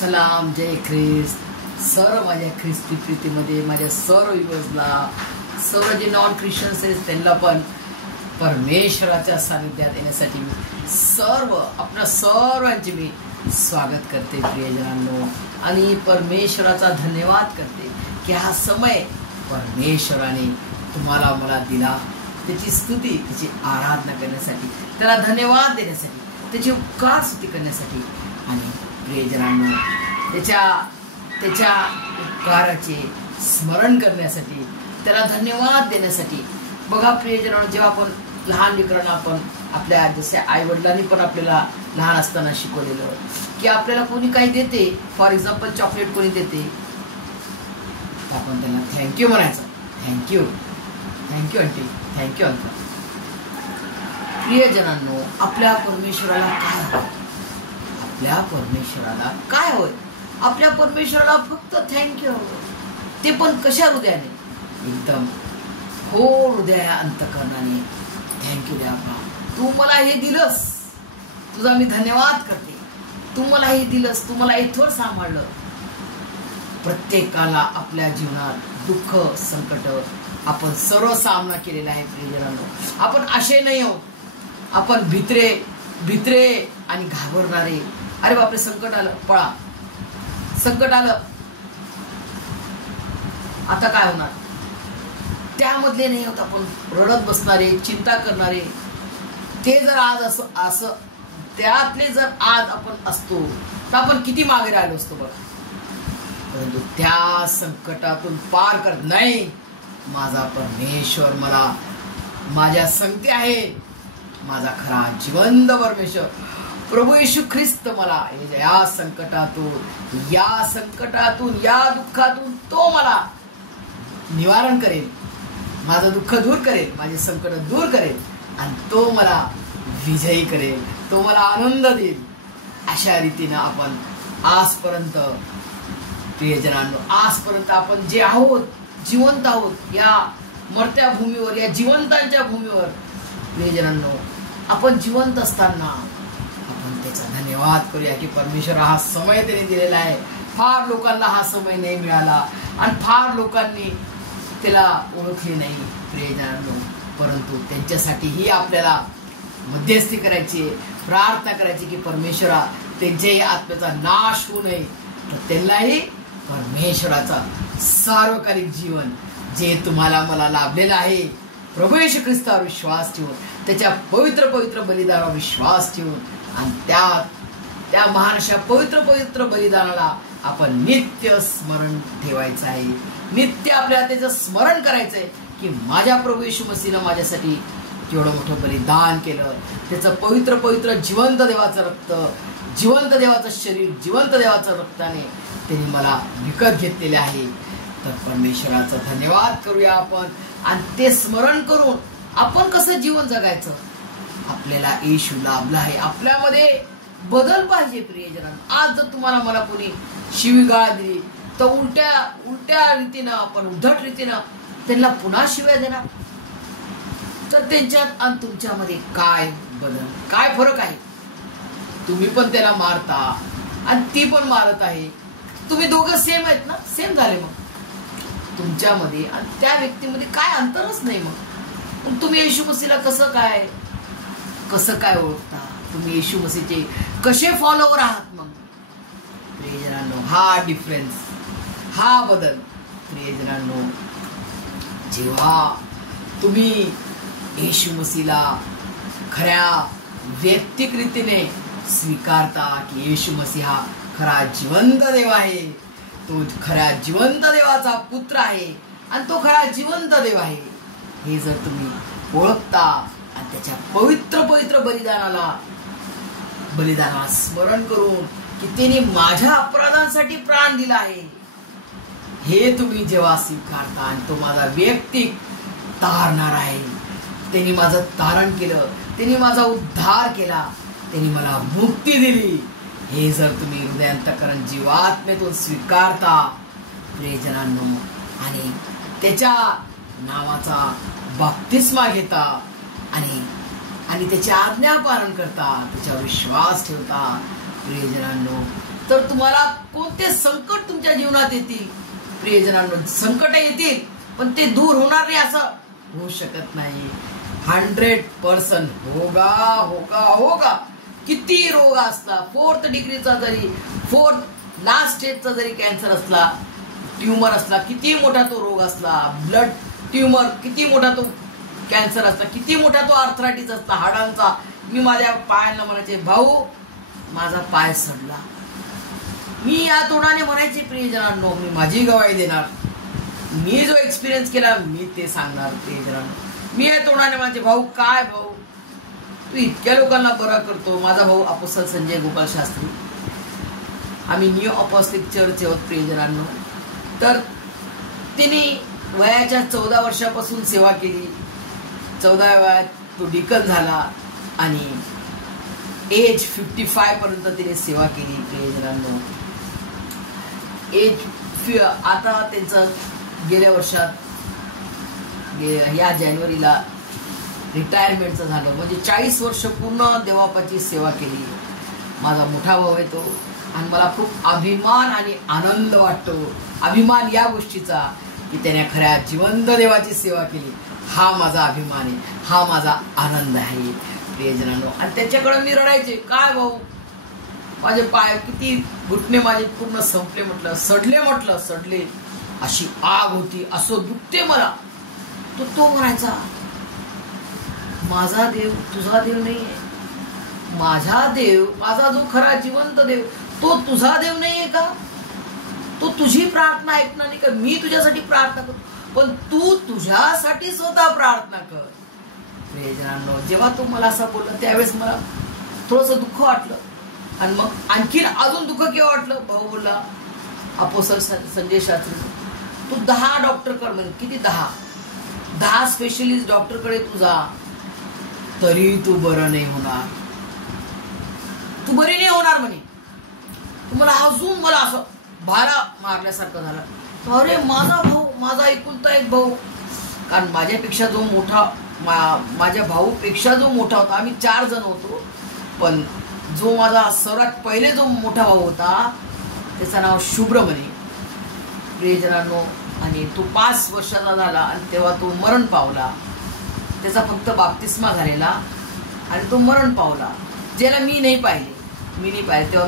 सलाम, जय ख्रिस्त. सर्व माझ्या ख्रिस्ती प्रीतीमध्ये माझ्या सर्व युवजला, सर्व जे नॉन ख्रिश्चन्स आहेत त्यांना पण परमेश्वराच्या सानिध्यात येण्यासाठी मी आपल्या सर्वांचे मी स्वागत करते प्रियजनांनो, आणि परमेश्वराचा धन्यवाद करते की हा समय परमेश्वराने तुम्हाला मला दिला. त्याची स्तुती, त्याची आराधना करण्यासाठी, त्याला धन्यवाद देण्यासाठी, त्याची उपकार स्तुती करण्यासाठी आणि प्रियजनांनो त्याच्या उपकाराचे स्मरण करण्यासाठी, त्याला धन्यवाद देण्यासाठी. बघा प्रियजनांनो, जेव्हा आपण लहान लेकरांना आपण आपल्या जसे आई वडिलांनी पण आपल्याला लहान असताना शिकवलेलं की आपल्याला कोणी काही देते, फॉर एक्झाम्पल चॉकलेट कोणी देते, तर आपण त्यांना थँक्यू म्हणायचं. Thank you aunty, thank you uncle. प्रियजनांनो, आपल्या परमेश्वराला काय हवं? आपल्या परमेश्वराला काय होय? आपल्या परमेश्वराला फक्त थँक्यू हवं. ते पण कशा हृदयाने? एकदम खोल हृदया अंतकरणाने थँक्यू द्या. तू मला हे दिलंस, तुझा मी धन्यवाद करते. तू मला हे दिलंस, तू मला इथवर सांभाळलं. प्रत्येकाला आपल्या जीवनात दुःख, संकट आपण सर्व सामना केलेला आहे प्रियजनांनो. आपण असे नाही आहोत, आपण भित्रे आणि घाबरणारे. अरे बापरे, संकट आलं, पळा. संकट आलं, आता काय होणार? त्यामधले नाही होत आपण रडत बसणारे, चिंता करणारे. ते जर आज असं त्यातले जर आज आपण असतो तर आपण किती मागे राहिलो असतो बघ. परंतु त्या संकटातून पार करत नाही, माझा परमेश्वर मला माझ्या संगती आहे. माझा खरा जिवंत परमेश्वर प्रभू येशू ख्रिस्त मला या संकटातून, या दुःखातून तो मला निवारण करेल, माझं दुःख दूर करेल, माझे संकट दूर करेल, आणि तो मला विजयी करेल, तो मला आनंद देईल. अशा रीतीनं आपण आजपर्यंत प्रियजनांनो, आजपर्यंत आपण जे आहोत, जिवंत आहोत या मरत्या भूमीवर, या जिवंतांच्या भूमीवर. प्रियजनांनो, आपण जिवंत असताना आपण त्याचा धन्यवाद करूया की परमेश्वर हा समय त्याने दिलेला आहे. फार लोकांना हा समय नाही मिळाला आणि फार लोकांनी त्याला ओळखले नाही प्रियजनांनो. परंतु त्यांच्यासाठीही आपल्याला मध्यस्थी करायची, प्रार्थना करायची की परमेश्वरा त्यांच्याही आत्म्याचा नाश होऊ नये, तर त्यांनाही परमेश्वराचा सार्वकालिक जीवन जे तुम्हाला मला लाभलेलं आहे, प्रभू येशू ख्रिस्तावर विश्वास ठेवून, त्याच्या पवित्र बलिदानावर विश्वास ठेवून, आणि त्या महान अशा पवित्र बलिदानाला आपण नित्य स्मरण ठेवायचं आहे. नित्य आपल्याला त्याचं स्मरण करायचंय की माझ्या प्रभू येशू मसीहनं माझ्यासाठी केवढं मोठं बलिदान केलं. त्याचं पवित्र जिवंत देवाचं रक्त, जिवंत देवाचं शरीर, जिवंत देवाचं रक्ताने त्यांनी मला विकत घेतलेले आहे. तर परमेश्वराचं धन्यवाद करूया आपण, आणि ते स्मरण करून आपण कसं जीवन जगायचं. आपल्याला येशू लाभला आहे, आपल्यामध्ये बदल पाहिजे प्रियजनांनो. आज जर तुम्हाला मला कोणी शिवीगाळ दिली तर उलट्या रीतीनं, आपण उद्धट रीतीनं त्यांना पुन्हा शिव्या देणार, तर त्यांच्यात आणि तुमच्यामध्ये काय बदल, काय फरक आहे? तुम्ही पण त्याला मारता आणि ती पण मारत आहे. तुम्ही दोघं सेम आहेत ना? सेम झाले. मग तुमच्यामध्ये आणि त्या व्यक्तीमध्ये काय अंतरच नाही. मग तुम्ही येशू मसीहला कसं काय ओळखता? तुम्ही येशू मसीहचे कसे फॉलोवर आहात? मग प्रियजनांनो, हा डिफरन्स, हा बदल प्रियजनांनो, जेव्हा तुम्ही येशू मसीहला खऱ्या वैयक्तिक रीतीने स्वीकारता की येशू मसीह हा खरा जिवंत देव आहे, तो खऱ्या जिवंत देवाचा पुत्र आहे आणि तो खरा जिवंत देव आहे, हे जर तुम्ही ओळखता आणि त्याच्या पवित्र बलिदानाला स्मरण करून की त्याने माझ्या अपराधांसाठी प्राण दिला आहे, हे तुम्ही जेव्हा स्वीकारता आणि तो माझा वैयक्तिक तारणार आहे, त्यांनी माझं तारण केलं, त्यांनी माझा उद्धार केला, त्यांनी मला मुक्ती दिली, हे जर तुम्ही हृदयांतकरण जीवात्म्यातून स्वीकारता प्रियजनांनो, आणि त्याच्या नावाचा बाप्तिस्मा घेता आणि त्याची आज्ञा पालन करता, त्याच्यावर विश्वास ठेवता प्रियजनांनो, तर तुम्हाला कोणते संकट तुमच्या जीवनात येतील प्रियजनांनो, संकट येतील पण ते दूर होणार नाही असं होऊ शकत नाही. 100% होगा होगा होगा. किती रोग असला, 4th डिग्रीचा जरी, 4th लास्ट स्टेजचा जरी कॅन्सर असला, ट्यूमर असला, किती मोठा तो रोग असला, ब्लड ट्यूमर किती मोठा तो कॅन्सर असला, किती मोठा तो आर्थरायटिस असला हाडांचा. मी माझ्या पायांना म्हणायचे, भाऊ माझा पाय सडला. मी या तोंडाने म्हणायचे प्रियजनांनो, मी माझी गवाही देणार. मी जो एक्सपिरियन्स केला मी ते सांगणार प्रियजनांनो. मी या तोंडाने म्हणायचे, भाऊ काय भाऊ तू इतक्या लोकांना बरा करतो. माझा भाऊ अपोस्टल संजय गोपाळ शास्त्री, आम्ही न्यू अपॉस्टलिक चर्च आहोत प्रियजनांनो. तर तिने वयाच्या 14 वर्षापासून सेवा केली. 14व्या वयात तो डिकन झाला आणि एज 55 पर्यंत तिने सेवा केली प्रियजनांनो. आता त्यांचं गेल्या वर्षात या जानेवारीला रिटायरमेंटचं झालं. म्हणजे 40 वर्ष पूर्ण देवबापाची सेवा केली. माझा मोठा भाऊ आहे तो, आणि मला खूप अभिमान आणि आनंद वाटतो. अभिमान या गोष्टीचा की त्याने खऱ्या जिवंत देवाची सेवा केली. हा माझा अभिमान आहे, हा माझा आनंद आहे प्रियजनांनो. आणि त्याच्याकडे मी रडायचे, काय भाऊ माझे पाय किती घुटणे माझे पूर्ण संपले म्हटलं, सडले म्हटलं, सडले, अशी आग होती, असं दुखते मला. तो म्हणायचा, माझा देव तुझा देव नाहीये. माझा देव, माझा जो खरा जिवंत देव, तो तुझा देव नाहीये का? तो तुझी प्रार्थना ऐकणार नाही का? मी तुझ्यासाठी प्रार्थना करतो, पण तू तुझ्यासाठी स्वतः प्रार्थना कर. प्रियजनांनो, जेव्हा तू मला असं बोलला त्यावेळेस मला थोडंसं दुःख वाटलं. आणि मग आणखीन अजून दुःख केव्हा वाटलं, भाऊ बोलला, अपोस्टल संजय शास्त्री तू 10 डॉक्टर कर म्हणे. किती? 10 स्पेशलिस्ट डॉक्टरकडे तू जा, तरी तू बरं नाही होणार, तू बरी नाही होणार म्हणे. तुम्हाला अजून मला असं भारा मारल्यासारखं झालं. अरे माझा भाऊ, माझा एकुलता एक भाऊ, कारण माझ्यापेक्षा जो मोठा, माझ्या भाऊपेक्षा जो मोठा होता, आम्ही 4 जण होतो, पण जो माझा सर्वात पहिले जो मोठा भाऊ होता त्याचं नाव शुभ्र म्हणे प्रियजनांनो. आणि तो 5 वर्षाचा झाला आणि तेव्हा तो मरण पावला. त्याचा फक्त बाप्तिस्मा झालेला आणि तो मरण पावला. ज्याला मी नाही पाहिले तेव्हा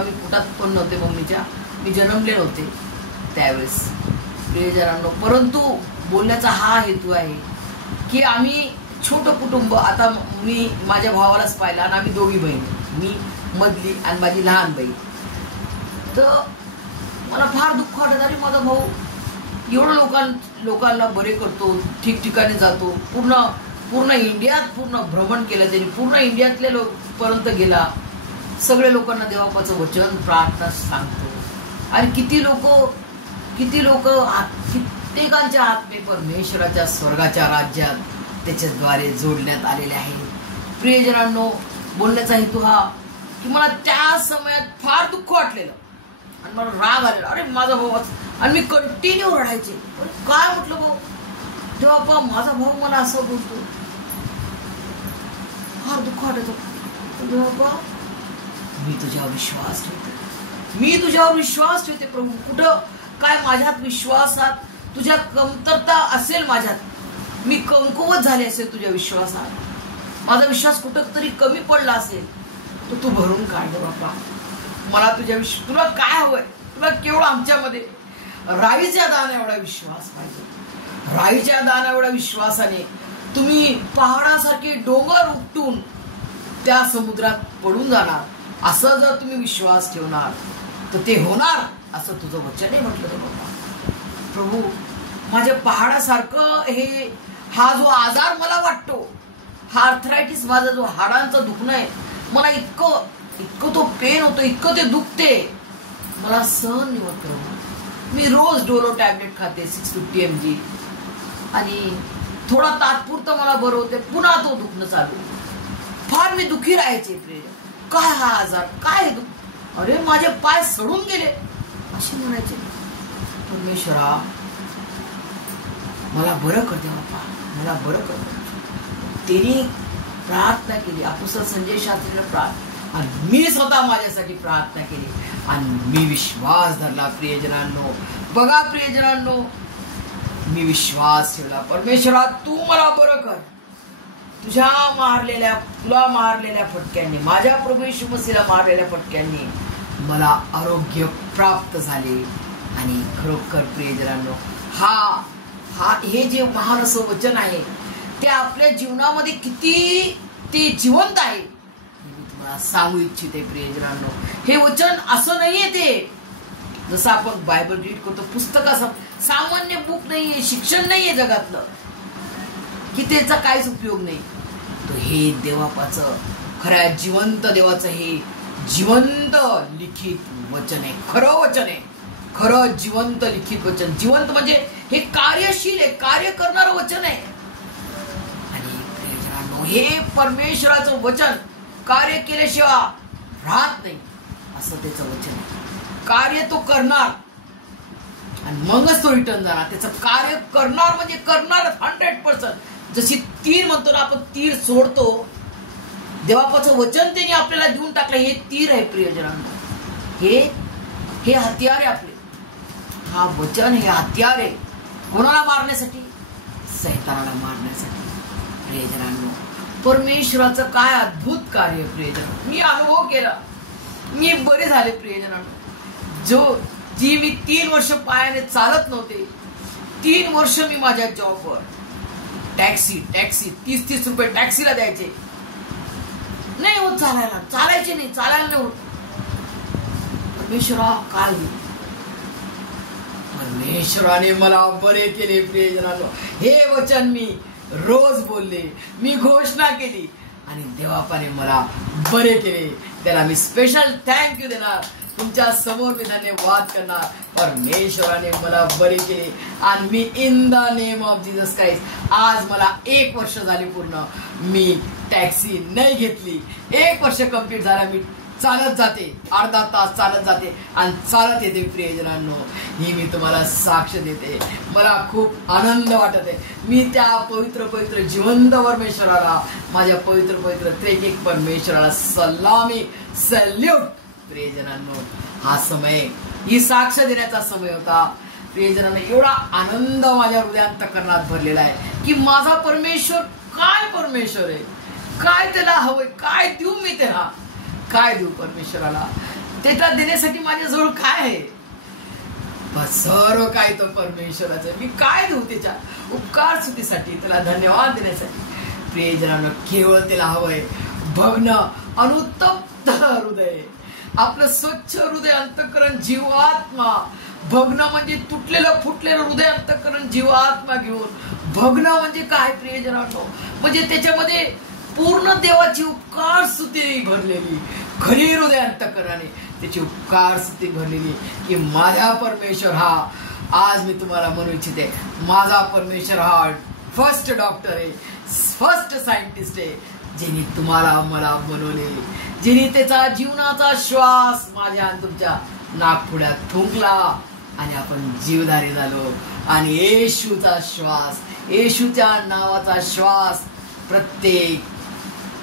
मी पोटात पण नव्हते मम्मीच्या, मी जन्मले नव्हते त्यावेळेस प्रियजनांनो. परंतु बोलण्याचा हा हेतू आहे की आम्ही छोटं कुटुंब, आता मी माझ्या भावालाच पाहिला आणि आम्ही 2 बहिणी, मी मधली आणि माझी लहान बहीण. तर मला फार दुःख वाटत, अरे माझा भाऊ एवढं लोकांना बरे करतो, ठिकठिकाणी जातो, पूर्ण इंडियात पूर्ण भ्रमण केलं त्यांनी, पूर्ण इंडियातल्या पर्यंत गेला, सगळे लोकांना देवापाचं वचन प्रार्थना सांगतो. आणि किती लोक कित्येकांच्या आत्मे परमेश्वराच्या स्वर्गाच्या राज्यात त्याच्याद्वारे जोडण्यात आलेले आहेत. प्रियजनांनो, बोलण्याचा हेतू हा की मला त्या समयात फार दुःख वाटलेलं आणि मला राग आलेला, अरे माझा भाऊ. आणि मी कंटिन्यू रडायचे, काय म्हटलं भाऊ, तेव्हा माझा भाऊ मला असं बोलतो, फार दुःख वाटत होतं. तेव्हा मी तुझ्यावर विश्वास ठेवते प्रभू. कुठं काय माझ्यात विश्वासात तुझ्या कमतरता असेल, माझ्यात मी कमकुवत झाले असेल तुझ्या विश्वासात, माझा विश्वास कुठं तरी कमी पडला असेल, तर तू भरून काढ बापा. मला तुला काय हवंय, तुला केवळ आमच्यामध्ये राईच्या दाना एवढा विश्वास पाहिजे. राईच्या दाना एवढ्या विश्वासाने तुम्ही पहाडासारखे डोंगर उपटून त्या समुद्रात पडून जाणार, असं जर तुम्ही विश्वास ठेवणार तर ते होणार, असं तुझं वचन आहे म्हटलं तर बाबा. प्रभू, माझ्या पहाडासारखं हा जो आजार मला वाटतो, हा आर्थरायटिस, माझा जो हाडांचं दुखणं आहे, मला इतकं तो पेन होतो, इतकं ते दुखते, मला सहन नाही होत प्रभू. मी रोज डोलो टॅबलेट खाते 650 mg, आणि थोडा तात्पुरतं मला बरं होते, पुन्हा तो दुखणं चालू. फार मी दुखी राहायचे. काय हा आजार, काय दुःख, अरे माझे पाय सडून गेले असे म्हणायचे. परमेश्वरा मला बरं कर दे बाप्पा, मला बरं कर. त्यांनी प्रार्थना केली, अपोस्टल संजय शास्त्रीने आणि मी स्वतः माझ्यासाठी प्रार्थना केली आणि मी विश्वास धरला प्रियजनांनो. बघा प्रियजनांनो, मी विश्वास ठेवला. परमेश्वरा तू मला बरं कर. तुला मारलेल्या फटक्यांनी, माझ्या प्रभू येशू मसीहला मारलेल्या फटक्यांनी मला आरोग्य प्राप्त झाले. आणि खरोखर प्रियजनांनो, हे जे महान असं वचन आहे ते आपल्या जीवनामध्ये किती ते जिवंत आहे मी तुम्हाला सांगू इच्छिते प्रियजनांनो. हे वचन असं नाहीये ते जसं आपण बायबल रीड करतो पुस्तकाचं सामान्य बुक नाहीये, शिक्षण नाहीये जगातलं की त्याचा काहीच उपयोग नाही. तो हे देवाचं खऱ्या जिवंत देवाचं हे जिवंत लिखित वचन आहे. खरं वचन आहे, खरं जिवंत लिखित वचन. जिवंत म्हणजे हे कार्यशील आहे, कार्य करणारं वचन आहे. आणि हे परमेश्वराचं वचन कार्य केल्याशिवाय राहत नाही असं त्याचं वचन आहे. कार्य तो करणार आणि मगच तो रिटर्न जाणार. त्याचं कार्य करणार म्हणजे करणार 100%. जशी तीर म्हणतो ना आपण, तीर सोडतो, देवाचं वचन त्यांनी आपल्याला देऊन टाकलं. हे तीर आहे प्रियजनांना, हे हत्यार आहे आपले. हा वचन हे हत्यार आहे कोणाला मारण्यासाठी? सैतानाला मारण्यासाठी. प्रियजनांनो, परमेश्वराचं काय अद्भुत कार्य प्रियजन मी अनुभव केला. मी बरे झाले प्रियजनांनो. जी मी 3 वर्ष पायाने चालत नव्हते, 3 वर्ष मी माझ्या जॉबवर टॅक्सी 30-30 रुपये टॅक्सीला द्यायचे. नाही होत चालायचे नाही होत. परमेश्वरा काय होईल? परमेश्वराने मला बरे केले प्रियजनांनो. हे वचन मी रोज बोलले, मी घोषणा केली आणि देवापाने मला बरे केले. त्याला मी स्पेशल थँक्यू देणार. तुमच्या समोर मी धन्यवाद करणार. परमेश्वराने मला बरे केले आणि मी in the name of Jesus Christ आज मला 1 वर्ष झाले पूर्ण. मी टॅक्सी नाही घेतली. 1 वर्ष कंप्लीट झाला. मी चालत जाते, अर्धा तास चालत जाते आणि चालत येते प्रियजनांनो. ही मी तुम्हाला साक्ष देते. मला खूप आनंद वाटत आहे. मी त्या पवित्र जिवंत परमेश्वराला, माझ्या पवित्र त्रिएक परमेश्वराला सलामी, सल्यूट. प्रियजनांनो, हा समय ही साक्ष देण्याचा समय होता. प्रियजनांनो, एवढा आनंद माझ्या हृदयांतकरणात भरलेला आहे की माझा परमेश्वर काय परमेश्वर आहे, काय त्याला हवंय, काय देऊ मी त्याला, काय देऊ परमेश्वराला. त्याला देण्यासाठी माझ्याजवळ काय आहे? सर्व काय तो परमेश्वराचं. मी काय देऊ त्याच्या उपकार स्तुतीसाठी, त्याला धन्यवाद देण्यासाठी. प्रियजनांनो, केवळ त्याला हवंय भग्न अनुतप्त हृदय, आपलं स्वच्छ हृदय, अंतःकरण, जीवात्मा. भग्न म्हणजे तुटलेलं फुटलेलं हृदय, अंतःकरण, जीवात्मा घेऊन. भग्न म्हणजे काय प्रियजनांनो? म्हणजे त्याच्यामध्ये पूर्ण देवाची उपकार स्तुती भरलेली, खरी हृदय अंतःकरणाने त्याची उपकार स्तुती भरलेली की माझा परमेश्वर हा, आज मी तुम्हाला म्हणू इच्छिते, माझा परमेश्वर हा फर्स्ट डॉक्टर आहे, फर्स्ट सायंटिस्ट आहे, जिने तुम्हाला मला बनवले, जिने त्याचा जीवनाचा श्वास माझ्या आणि तुमच्या नाकपुड्यात थुंकला आणि आपण जीवधारी झालो. आणि येशूचा श्वास, येशूच्या नावाचा श्वास,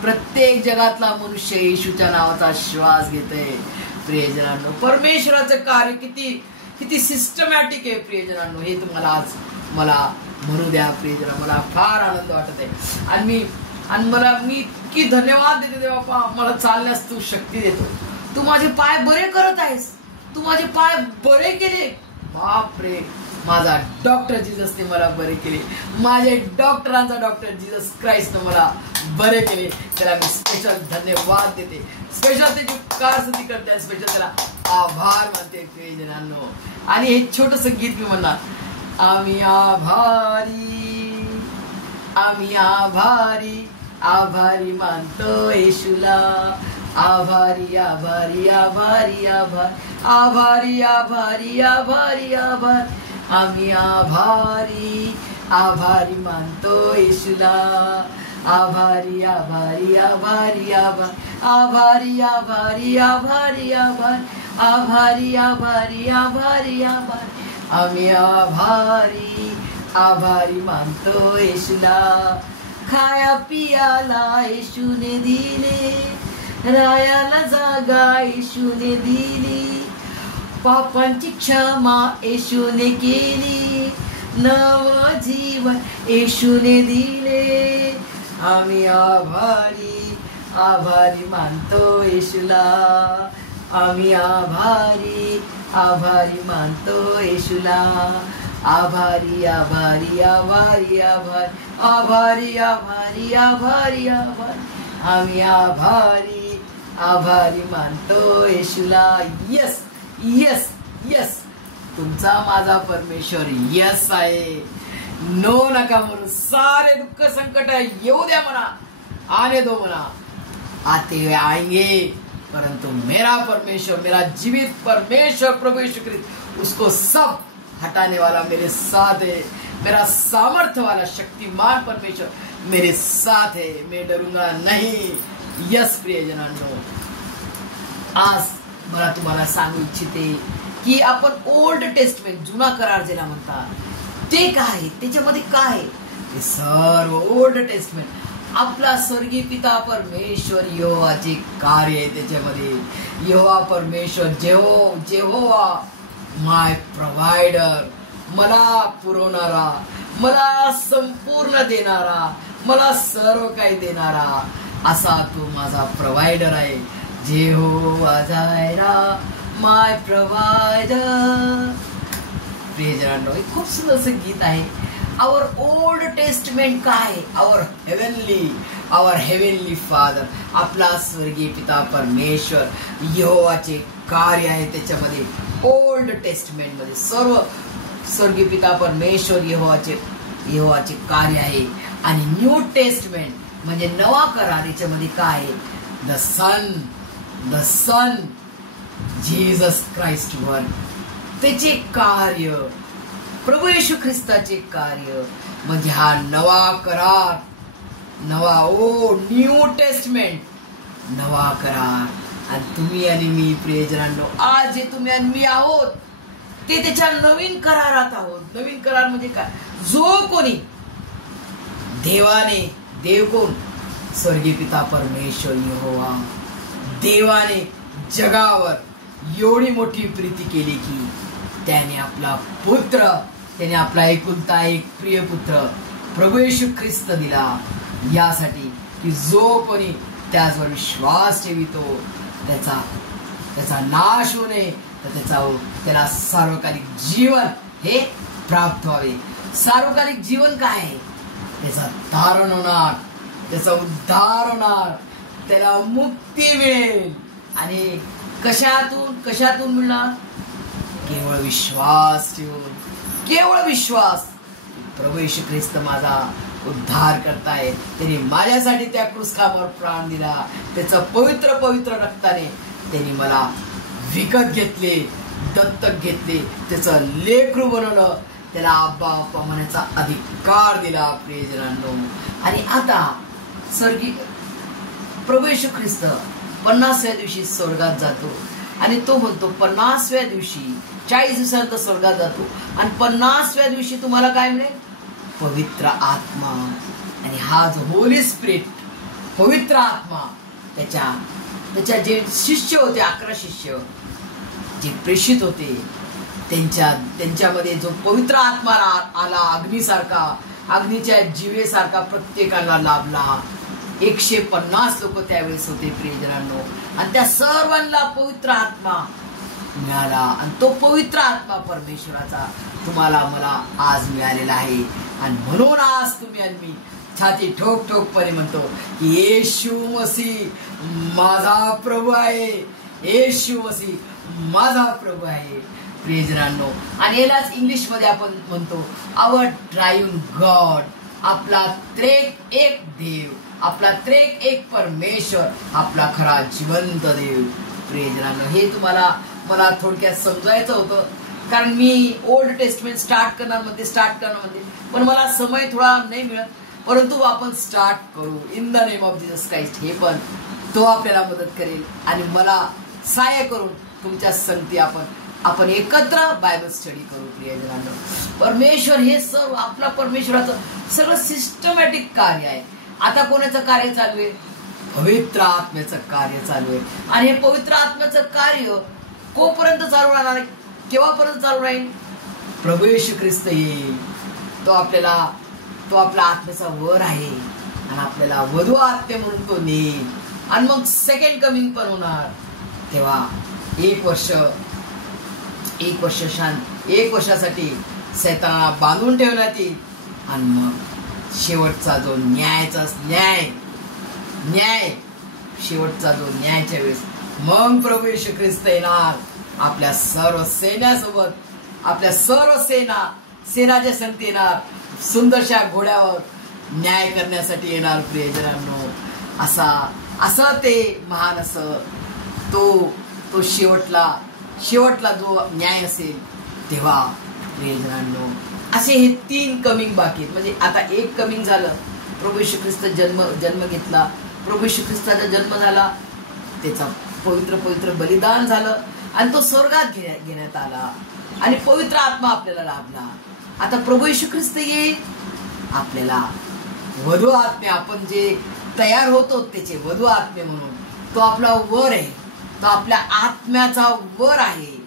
प्रत्येक जगातला मनुष्य येशूच्या नावाचा श्वास घेतोय. प्रियजनांनो, परमेश्वराचं कार्य किती सिस्टमॅटिक आहे प्रियजनांनो, हे तुम्हाला आज मला म्हणू द्या. प्रियजना, मला फार आनंद वाटत आहे आणि मी इतकी धन्यवाद देते देवा. मला चालण्यास तू शक्ती देतो. तू माझे पाय बरे करत आहेस. तू माझे पाय बरे केले. बापरे, माझा डॉक्टर जीससने मला बरे केले. माझे डॉक्टरांचा डॉक्टर जीसस क्राइस्टने मला बरे केले. त्याला मी स्पेशल धन्यवाद देते, स्पेशल त्याची उपकारस्तुती करते, स्पेशल त्याला आभार मानते प्रियजनांनो. आणि हे छोटंसं गीत मी म्हणणार, आम्ही आभारी आभारी मानतो येशूला. आभारी आभारी आभारी आभार, आभारी आभारी आभारी आभार. आम्ही आभारी मानतो येशूला. आभारी आभारी आभारी आभार, आभारी आभारी आभारी आभार, आभारी आभारी आभारी आभार. आम्ही आभारी मानतो येशूला. खाया पियाला येशूने दिले, रायाला जागा येशूने दिली, पापांची क्षमा येशूने केली, नव जीवन येशूने दिले. आम्ही आभारी आभारी मानतो येशूला, आम्ही आभारी आभारी मानतो येशूला. आभारी आभारी आभारी आभारी आभारी आभारी आभारी आभारी आम्ही आभारी आभारी मानतो येशूला. यस यस यस, तुमचा माझा परमेश्वर यस आहे. नो नका म्हणून, सारे दुःख संकट येऊ द्या म्हणा, आने दो म्हणा, आते हुए आएंगे, परंतु मेरा परमेश्वर, मेरा जीवित परमेश्वर प्रभु यीशु ख्रिस्त, उसको सब हटाने वाला मेरे साथ है. मेरा सामर्थ्य वाला शक्तिमान परमेश्वर मेरे साथ है, मैं डरूंगा नहीं. यस प्रियजनांनो, आज मला तुम्हाला सांगू इच्छिते की आपण ओल्ड टेस्टमेंट, जुना करार ज्याला म्हणतात, ते काय, त्याच्यामध्ये काय, ते सर्व ओल्ड टेस्टमेंट आपला स्वर्गीय पिता परमेश्वर यहोवाचे कार्य आहे. त्याच्यामध्ये यहोवा परमेश्वर, जेहोवा माय प्रोव्हायडर, मला पुरवणारा, मला संपूर्ण देणारा, मला सर्व काही देणारा असा तो माझा प्रोव्हायडर आहे. जेहोवा जायरा माय प्रोव्हायडर. प्रियजनांनो, हे खूप सुंदर असं गीत आहे. आवर ओल्ड टेस्टमेंट काय, आवर हेवनली फादर, आपला स्वर्गीय पिता परमेश्वर यहोवाचे कार्य आहे. त्याच्यामध्ये ओल्ड टेस्टमेंट मध्ये सर्व स्वर्गीय पिता परमेश्वर यहोवाचे कार्य आहे. आणि न्यू टेस्टमेंट म्हणजे नवा करार, याच्यामध्ये काय आहे, the son Jesus Christ one, त्याचे कार्य, प्रभू येशू ख्रिस्ताचे कार्य, म्हणजे हा नवा करार, न्यू टेस्टमेंट, नवा करार. आणि तुम्ही आणि मी प्रियजनांनो, आज जे तुम्ही आणि मी आहोत ते त्याच्या नवीन करारात आहोत. नवीन करार म्हणजे काय, जो कोणी देव कोण, स्वर्गीय पिता परमेश्वर यहोवा, देवाने जगावर एवढी मोठी प्रीती केली की त्याने आपला पुत्र, त्याने आपला एकुलता एक प्रिय पुत्र प्रभू येशू ख्रिस्त दिला, यासाठी की जो कोणी त्याच्यावर विश्वास ठेवितो त्याचा नाश होऊ नये, तर त्याला सार्वकालिक जीवन हे प्राप्त व्हावे. सार्वकालिक जीवन काय आहे, त्याचा तारण होणार, त्याचा उद्धार होणार, त्याला मुक्ती मिळेल. आणि कशातून मिळणार, केवळ विश्वास ठेवून, केवळ विश्वास. प्रभू येशू ख्रिस्त माझा उद्धार करताय, त्यांनी माझ्यासाठी त्या क्रूसखावर प्राण दिला, त्याचं पवित्र रक्ताने त्यांनी मला विकत घेतले, दत्तक घेतले, त्याचं लेकरू बनवलं, त्याला आब्बा म्हणण्याचा अधिकार दिला. प्रियजनांनो, आणि आता स्वर्गीय प्रभू येशू ख्रिस्त 50व्या दिवशी स्वर्गात जातो आणि तो म्हणतो 50व्या दिवशी 40 दिवसांत स्वर्गात जातो आणि 50व्या दिवशी तुम्हाला काय मिळेल, पवित्र आत्मा. आणि हा जो होली स्पिरिट, पवित्र आत्मा, त्याच्या जे शिष्य होते, 11 शिष्य जे प्रेषित होते, त्यांच्यामध्ये जो पवित्र आत्मा आला, अग्नीसारखा, अग्नीच्या जिवेसारखा प्रत्येकाला लाभला. 150 लोक त्यावेळेस होते प्रियजनांनो, आणि त्या सर्वांना पवित्र आत्मा मिळाला. आणि तो पवित्र आत्मा परमेश्वराचा तुम्हाला मला आज मिळालेला आहे. आणि म्हणून आज तुम्ही आणि मी छाती ठोकपणे म्हणतो की येशू मसीह माझा प्रभू आहे, येशू मसीह माझा प्रभू आहे. प्रियजनांनो, आणि यालाच इंग्लिश मध्ये आपण म्हणतो आवर ट्रायून गॉड, आपला त्रेक एक देव, आपला त्रेक एक परमेश्वर, आपला खरा जिवंत देव. प्रियजनांनो, हे मला थोडक्यात समजायचं होतं, कारण मी ओल्ड टेस्टमेंट स्टार्ट करणार मध्ये पण मला समय थोडा नाही मिळत, परंतु आपण स्टार्ट करू in the name of Jesus Christ. हे पण तो आपल्याला मदत करेल आणि मला सहाय्य करून तुमच्या संगती आपण एकत्र बायबल स्टडी करू. प्रियजनांनो, परमेश्वर हे सर्व आपला परमेश्वराचं सगळं सिस्टमॅटिक कार्य आहे. आता कोणाचं कार्य चालू आहे, पवित्र आत्म्याचं कार्य चालू आहे. आणि हे पवित्र आत्म्याचं कार्य कोपर्यंत चालू राहणार आहे? केव्हापर्यंत चालू राहील? प्रभू येशू ख्रिस्त येईल. तो आपला आत्म्याचा वर आहे आणि आपल्याला वधू आत्मे म्हणून तो नेईल. आणि मग सेकंड कमिंग पण होणार. तेव्हा एक वर्षासाठी सैतानाला बांधून ठेवण्यात येईल. आणि मग शेवटचा जो न्याय शेवटचा जो न्यायच्या वेळेस मग प्रभू येशू ख्रिस्त येणार आपल्या सर्व सैन्यासोबत. आपल्या सर्व सेनाच्या संगती येणार. सुंदरशा घोड्यावर न्याय करण्यासाठी येणार. प्रियजनांनो, असं ते महान असं तो शेवटला जो न्याय असेल तेव्हा प्रियजनांनो असे हे 3 कमिंग बाकी आहेत. म्हणजे आता एक कमिंग झालं. प्रभू येशू ख्रिस्त जन्म घेतला. प्रभू येशू ख्रिस्ताचा जन्म झाला. त्याचा पवित्र बलिदान झालं आणि तो स्वर्गात घेण्यात आला आणि पवित्र आत्मा आपल्याला लाभला. आता प्रभू येशू ख्रिस्त येईल. आपल्याला वधू आत्मे, आपण जे तयार होतो त्याचे वधू आत्मे म्हणून, तो आपला वर आहे. तो आपल्या आत्म्याचा वर आहे.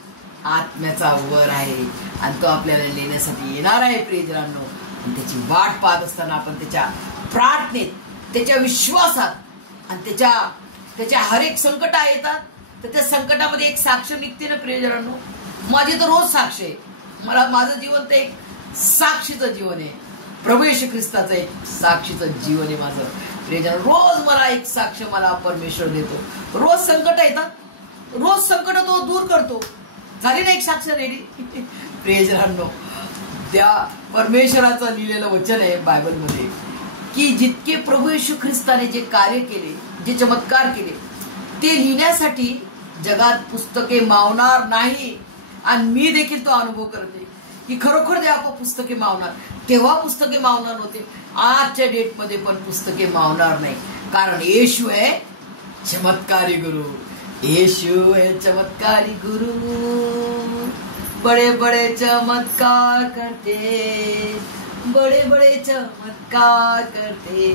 आणि तो आपल्याला लेण्यासाठी येणार आहे. प्रियजनांनो, त्याची वाट पाहत असताना आपण त्याच्या प्रार्थनेत, त्याच्या विश्वासात आणि त्याच्या हर एक संकट येतात तर त्या संकटामध्ये एक साक्ष निघते ना प्रियजनांनो. माझी तर रोज साक्ष आहे. माझं जीवन तर एक साक्षीचं जीवन आहे. प्रभू येशू ख्रिस्ताचं एक साक्षीचं जीवन आहे माझं. प्रियजन, रोज मला एक साक्ष मला परमेश्वर देतो. रोज संकट येतात, रोज संकट तो दूर करतो. झाली ना एक साक्ष रेडी. प्रियजनांनो, त्या परमेश्वराचं लिहिलेलं वचन आहे बायबलमध्ये की जितके प्रभू येशू ख्रिस्ताने जे कार्य केले, जे चमत्कार केले, ते लिहिण्यासाठी जगात पुस्तके मावणार नाही. आणि मी देखील तो अनुभव करते की खरोखर जेव्हा पुस्तके मावणार, तेव्हा पुस्तके मावणार होते. आजच्या डेटमध्ये पण पुस्तके मावणार नाही. कारण येशू आहे चमत्कारी गुरु. येशू है चमत्कारी गुरु, बड़े बड़े चमत्कार करते, बड़े बड़े चमत्कार करते.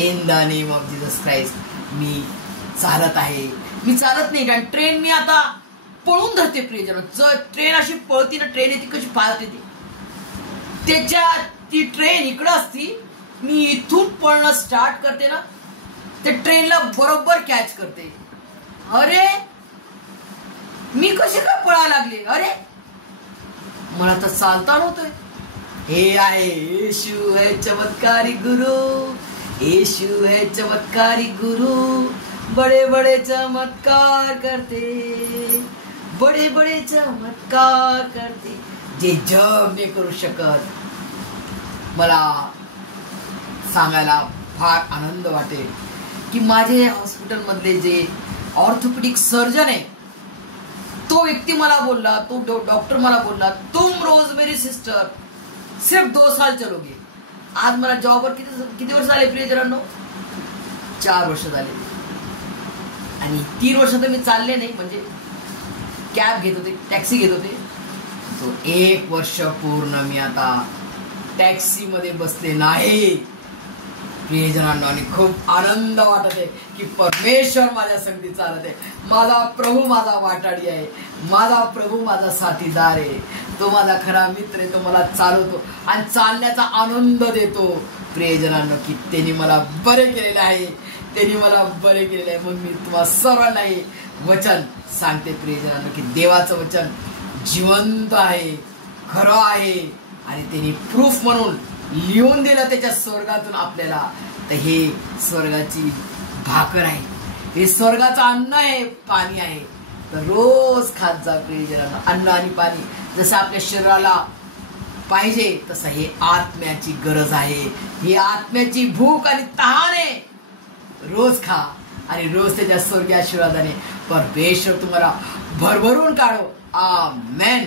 In the name of Jesus Christ. मी चालत नाही. कारण ट्रेन मी आता पळून धरते. प्रियजन, ट्रेन अशी पळती ना, ट्रेन येते कशी पाळत येते, ती ट्रेन इकडं असती. मी इथून पळणं स्टार्ट करते ना, ते ट्रेनला बरोबर कॅच करते. अरे मी कशी काय पळायला लागले? अरे मला तर चालता नव्हतंय. हे आहे येशू है चमत्कारी गुरु. येशू है चमत्कारी गुरु, बड़े बड़े चमत्कार करते, बड़े बड़े चमत्कार करते, जे जग नाही करू शकत. मला सांगायला फार आनंद वाटेल की माझे हॉस्पिटल मधले जे ऑर्थोपेडिक सर्जन आहे, तो व्यक्ती मला बोलला, तो डॉक्टर मला बोलला, तुम रोज मेरी सिस्टर सिर्फ 2 साल चलोगे. आज मला जॉबवर किती वर्ष झाले प्रियजनांनो? 4 वर्ष झाले. आणि 3 वर्ष तर मी चालले नाही, म्हणजे कॅब घेत होते, टॅक्सी घेत होते. तो 1 वर्ष पूर्ण मी आता टॅक्सी मध्ये बसले नाही प्रियजनांनो. आणि खूप आनंद वाटत आहे की परमेश्वर माझ्या संगती चालत आहे. माझा प्रभू माझा वाटाडी आहे. माझा प्रभू माझा साथीदार आहे. तो माझा खरा मित्र आहे. तो मला चालवतो आणि चालण्याचा आनंद देतो. प्रियजनांनो, की त्यांनी मला बरे केलेले आहे. मग मी तुम्हाला सर्वांना हे वचन सांगते प्रियजनांनो की देवाचं वचन जिवंत आहे, खरं आहे आणि त्यांनी प्रूफ म्हणून लिहून दिलं त्याच्या स्वर्गातून आपल्याला. तर हे स्वर्गाची भाकर आहे, हे स्वर्गाचं अन्न आहे, पाणी आहे. तर रोज खात जा प्रियजनांनो. अन्न आणि पाणी जसं आपल्या शरीराला पाहिजे तसं हे आत्म्याची गरज आहे. ही आत्म्याची भूक आणि तहान आहे. रोज खा आणि रोज त्याच्या स्वर्गीय आशीर्वादाने परमेश्वर तुम्हाला भरभरून काढो. आमेन.